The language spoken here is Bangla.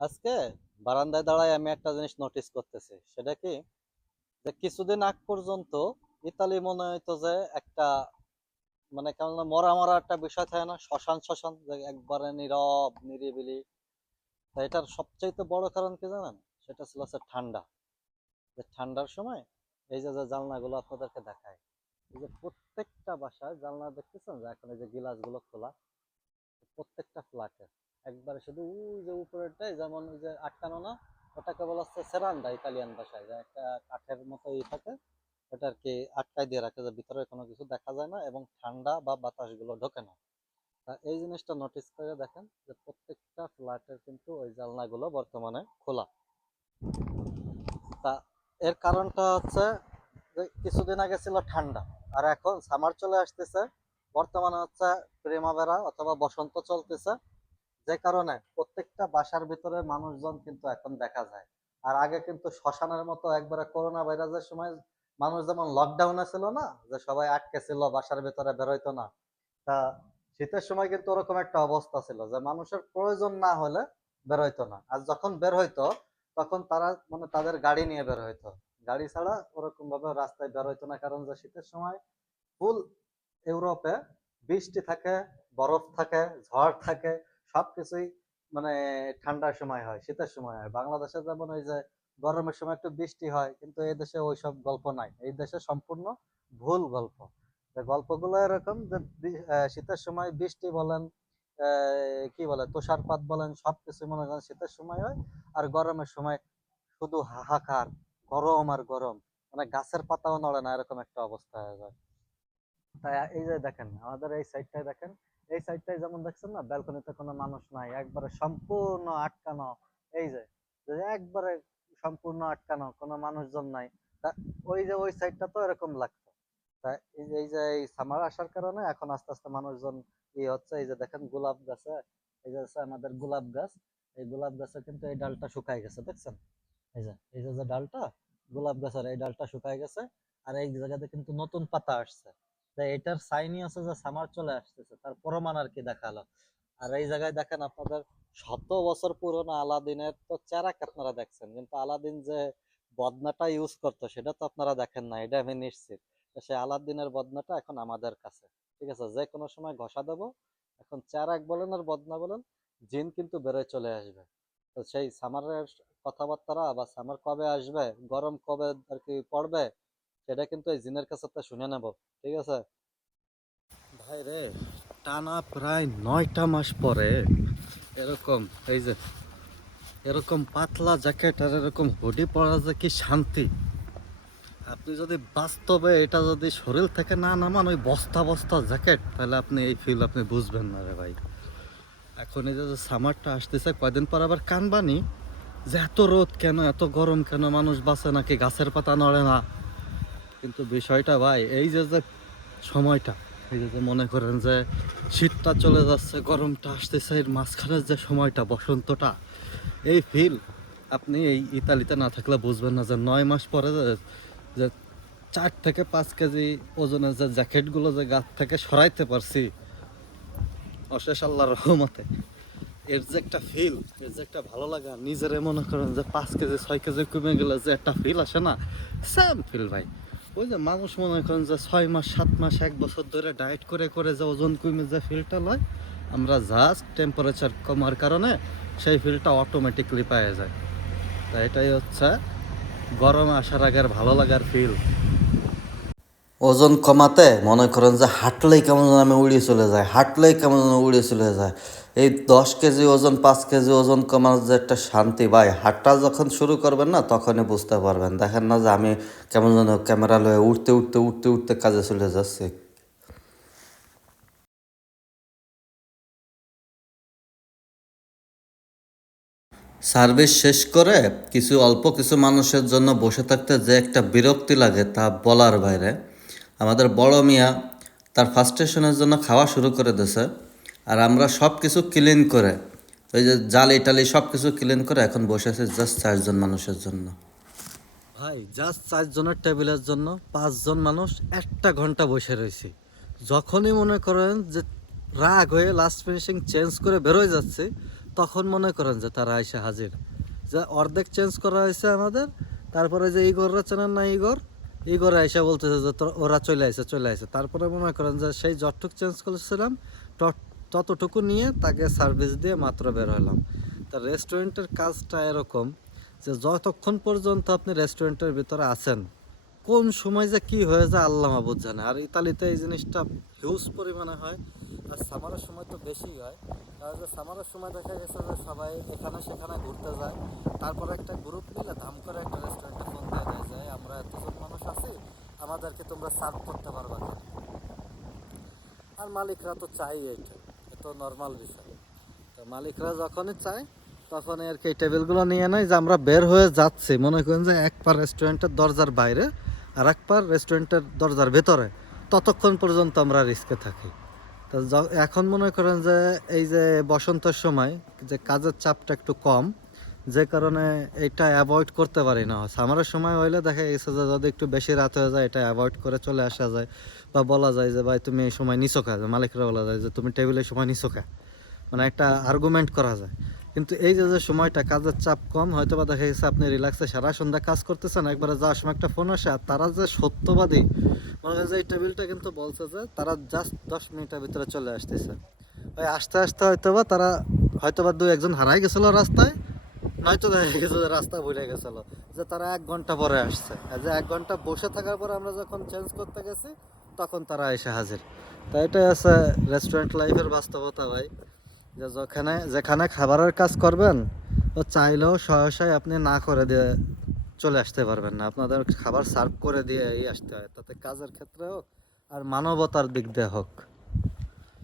আজকে বারান্দায় দাঁড়ায় আমি একটা জিনিস নোটিস করতেছি, সেটা কি যে কিছুদিন আগ পর্যন্ত ইতালি মনে হইতো যে একটা মানে কেমন যেন মরা মরা একটা বিষয় থাকে না, শ্মশান শ্মশান, যে একবারে নীরব নিরিবিলি। তা এটার সবচাইতে বড় কারণ কি জানেন? সেটা ছিল হচ্ছে ঠান্ডা। যে ঠান্ডার সময় এই যে যে জানলাগুলো আপনাদেরকে দেখায়, এই যে প্রত্যেকটা বাসায় জানলা দেখতেছেন যে এখন এই যে গিলাস গুলো খোলা, প্রত্যেকটা ফ্ল্যাটে একবারে শুধু ওই যে উপরেরটাই যেমন ওই যে আটকানো না, ওটাকে বলা হচ্ছে সেরান্ডা ইতালিয়ান ভাষায়, যে একটা কাঠের মতো থাকে, ওটা আর কি আটকাই দিয়ে রাখে, যে ভিতরে কোনো কিছু দেখা যায় না এবং ঠান্ডা বা বাতাস গুলো ঢোকে না। তা এই জিনিসটা নোটিস করে দেখেন যে প্রত্যেকটা ফ্ল্যাটের কিন্তু ওই জানলাগুলো বর্তমানে খোলা। তা এর কারণটা হচ্ছে যে কিছুদিন আগে ছিল ঠান্ডা, আর এখন সামার চলে আসতেছে, বর্তমানে হচ্ছে প্রিমাভেরা অথবা বসন্ত চলতেছে, যে কারণে প্রত্যেকটা বাসার ভিতরে মানুষজন কিন্তু এখন দেখা যায়। আর আগে কিন্তু শ্মশানের মতো একবারে করোনা ভাইরাসের সময় মানুষ যেমন লকডাউনে ছিল না, যে সবাই আটকে ছিল বাসার ভিতরে বেরোইতো না, তা শীতের সময় কিন্তু ওরকম একটা অবস্থা ছিল যে মানুষের প্রয়োজন না হলে বের হইতো না, আর যখন বের হইতো তখন তারা মানে তাদের গাড়ি নিয়ে বের হইতো। গাড়ি ছাড়া ওরকম ভাবে রাস্তায় বের হইতো না, কারণ যে শীতের সময় ফুল ইউরোপে বৃষ্টি থাকে, বরফ থাকে, ঝড় থাকে, সবকিছুই মানে ঠান্ডার সময় হয়, শীতের সময় হয়। বাংলাদেশে যেমন ওই যে গরমের সময় একটু বৃষ্টি হয়, কিন্তু এই দেশে ওইসব গল্প নাই, এই দেশে সম্পূর্ণ ভুল গল্প। যে গল্পগুলো এরকম যে শীতের সময় বৃষ্টি বলেন, কি বলে তুষারপাত বলেন, সবকিছু মনে করেন শীতের সময় হয়, আর গরমের সময় শুধু হাহাকার, গরম আর গরম, মানে গাছের পাতাও নড়ে না, এরকম একটা অবস্থা হয়ে যায়। তাই এই যে দেখেন আমাদের এই সাইডটায় দেখেন, এই সাইডটায় যেমন দেখছেন না, ব্যালকনিতে কোনো মানুষ নাই, একবারে সম্পূর্ণ আটকানো। এই যে যে একবারে সম্পূর্ণ আটকানো, কোনো মানুষজন নাই। তা ওই যে ওই সাইডটা তো এরকম লাগতো। তা এই যে এই সামার আসার কারণে এখন আস্তে আস্তে মানুষজন হচ্ছে। এই যে দেখেন গোলাপ গাছে, এই যে আছে আমাদের গোলাপ গাছ, এই গোলাপ গাছে কিন্তু এই ডালটা শুকায় গেছে, দেখছেন? এই যে ডালটা, গোলাপ গাছের এই ডালটা শুকায় গেছে, আর এই জায়গাতে কিন্তু নতুন পাতা আসছে। তাই এটার সাইনই আছে যে সামার চলে আসতেছে, তার প্রমাণ আর কি দেখালো। আর এই জায়গায় দেখেন আপনাদের শত বছর পুরনো আলাদিনের তো চেরাক আপনারা দেখছেন, কিন্তু আলাদিন যে বদনাটা ইউজ করতো সেটা তো আপনারা দেখেন না, এটা আমি নিশ্চিত। তো সেই আলাদিনের বদনাটা এখন আমাদের কাছে, ঠিক আছে? যে কোনো সময় ঘষা দেবো, এখন চেরাক বলেন আর বদনা বলেন, জিন কিন্তু বেরোয় চলে আসবে। তো সেই সামারের কথাবার্তা বা সামার কবে আসবে, গরম কবে আর কি পড়বে, সেটা কিন্তু এই জিনের কাছে তো শুনে নেব, ঠিক আছে? ভাই রে, টানা প্রায় 9টা মাস পরে এরকম এই যে এরকম পাতলা জ্যাকেট আর এরকম হুডি পরা যে কি শান্তি! আপনি যদি বাস্তবে এটা যদি শরীর থেকে না নামান ওই বস্তা বস্তা জ্যাকেট, তাহলে আপনি এই ফিল আপনি বুঝবেন না রে ভাই। এখন এই যে সামারটা আসতেছে, কয়দিন পর আবার কানবানি যে এত রোদ কেন, এত গরম কেন, মানুষ বাঁচে নাকি, গাছের পাতা নড়ে না। কিন্তু বিষয়টা ভাই এই যে যে সময়টা, এই যে মনে করেন যে শীতটা চলে যাচ্ছে, গরমটা আসতেছে, এর মাঝখানের যে সময়টা বসন্তটা, এই ফিল আপনি এই ইতালিতে না থাকলে বুঝবেন না। যে 9 মাস পরে যে 4 থেকে 5 কেজি ওজনের যে জ্যাকেটগুলো যে গাছ থেকে সরাইতে পারছি অশেষ আল্লাহর রহমতে, এর যে একটা ফিল, এর যে একটা ভালো লাগা, নিজের মনে করেন যে 5 কেজি 6 কেজি কমে গেলে যে একটা ফিল আসে না, সেম ফিল ভাই। ওই যে মানুষ মনে করেন যে 6 মাস 7 মাস 1 বছর ধরে ডায়েট করে করে যে ওজন কমে যে ফিলটা লয়, আমরা জাস্ট টেম্পারেচার কমার কারণে সেই ফিলটা অটোমেটিকলি পাওয়া যায়। তা এটাই হচ্ছে গরমে আসার আগের ভালো লাগার ফিল। ওজন কমাতে মনে করেন যে হাঁটলেই কেমন যেন আমি উড়িয়ে চলে যায়, হাঁটলেই কেমন যেন উড়িয়ে চলে যায়। এই 10 কেজি ওজন 5 কেজি ওজন কমানোর যে একটা শান্তি ভাই, হাঁটা যখন শুরু করবেন না তখনই বুঝতে পারবেন। দেখেন না যে আমি কেমন যেন ক্যামেরা লয়ে উঠতে উঠতে উঠতে উঠতে কাজে চলে যাচ্ছি। সার্ভিস শেষ করে কিছু অল্প কিছু মানুষের জন্য বসে থাকতে যে একটা বিরক্তি লাগে তা বলার বাইরে। আমাদের বড় মিয়া তার ফার্স্টেশনের জন্য খাওয়া শুরু করে দিয়েছে, আর আমরা সব কিছু ক্লিন করে, ওই যে জালি টালি সব কিছু ক্লিন করে এখন বসে আছি জাস্ট 4 জন মানুষের জন্য। ভাই জাস্ট 4 জনের টেবিলের জন্য 5 জন মানুষ 1টা ঘন্টা বসে রয়েছি। যখনই মনে করেন যে রাগ হয়ে লাস্ট ফিনিশিং চেঞ্জ করে বেরোয় যাচ্ছে, তখন মনে করেন যে তারা এসে হাজির, যে অর্ধেক চেঞ্জ করা হয়েছে আমাদের। তারপরে যে ইগররা চেনেন না, ইগরে এসে বলতেছে যে ওরা চলে আসে। তারপরে মনে করেন যে সেই যতটুকু চেঞ্জ করেছিলাম ততটুকু নিয়ে তাকে সার্ভিস দিয়ে মাত্র বের হলাম। তা রেস্টুরেন্টের কাজটা এরকম যে যতক্ষণ পর্যন্ত আপনি রেস্টুরেন্টের ভিতরে আছেন, কোন সময় যে কি হয়ে যায় আল্লাহ মাবুদ জানে। আর ইতালিতে এই জিনিসটা হিউজ পরিমাণে হয়, আর সামারের সময় তো বেশি হয়। কারণ যে সামারের সময় দেখা গেছে যে সবাই এখানে সেখানে ঘুরতে যায়, তারপর একটা গ্রুপ মিলে ধাম করে একটা রেস্টুরেন্টে ফোন দিয়ে দেয় যে আমরা এতজন মানুষ আছি, আমাদেরকে তোমরা সার্ভ করতে পারবা কেন। আর মালিকরা তো চাই এইটা, এত নর্মাল বিষয়। তো মালিকরা যখনই চায় তখন আর কি এই টেবিলগুলো নিয়ে নেয়, যে আমরা বের হয়ে যাচ্ছি, মনে করেন যে এক পার রেস্টুরেন্টের দরজার বাইরে আর এক পার রেস্টুরেন্টের দরজার ভেতরে, ততক্ষণ পর্যন্ত আমরা রিস্কে থাকি। তো এখন মনে করেন যে এই যে বসন্তের সময় যে কাজের চাপটা একটু কম, যে কারণে এটা অ্যাভয়েড করতে পারি না। সামারের সময় হইলে দেখা গেছে যে যদি একটু বেশি রাত হয়ে যায় এটা অ্যাভয়েড করে চলে আসা যায়, বা বলা যায় যে ভাই তুমি এই সময় নিছো খা, মালিকরা বলা যায় যে তুমি টেবিলের সময় নিছো খা, মানে একটা আর্গুমেন্ট করা যায়। কিন্তু এই যে যে সময়টা কাজের চাপ কম, হয়তো বা দেখা গেছে আপনি রিল্যাক্সে সারা সন্ধ্যা কাজ করতেছেন, একবারে যাওয়ার সময় একটা ফোন আসে, আর তারা যে সত্যবাদী, মনে হয় যে এই টেবিলটা কিন্তু বলছে যে তারা জাস্ট 10 মিনিটের ভিতরে চলে আসতেছে। ওই আস্তে আস্তে হয়তোবা 2-1 জন হারাই গেছিলো রাস্তায়, নয়তো দেখা গেছে যে রাস্তা ভুলে গেছিলো, যে তারা 1 ঘন্টা পরে আসছে। আর যে 1 ঘন্টা বসে থাকার পর আমরা যখন চেঞ্জ করতে গেছি তখন তারা এসে হাজির। তাই এটাই আছে রেস্টুরেন্ট লাইফের বাস্তবতা ভাই, যে যেখানে খাবারের কাজ করবেন, ও চাইলেও সহসায় আপনি না করে দিয়ে চলে আসতে পারবেন না, আপনাদের খাবার সার্ভ করে দিয়ে আসতে হয়, তাতে কাজের ক্ষেত্রে হোক আর মানবতার দিক দিয়ে হোক।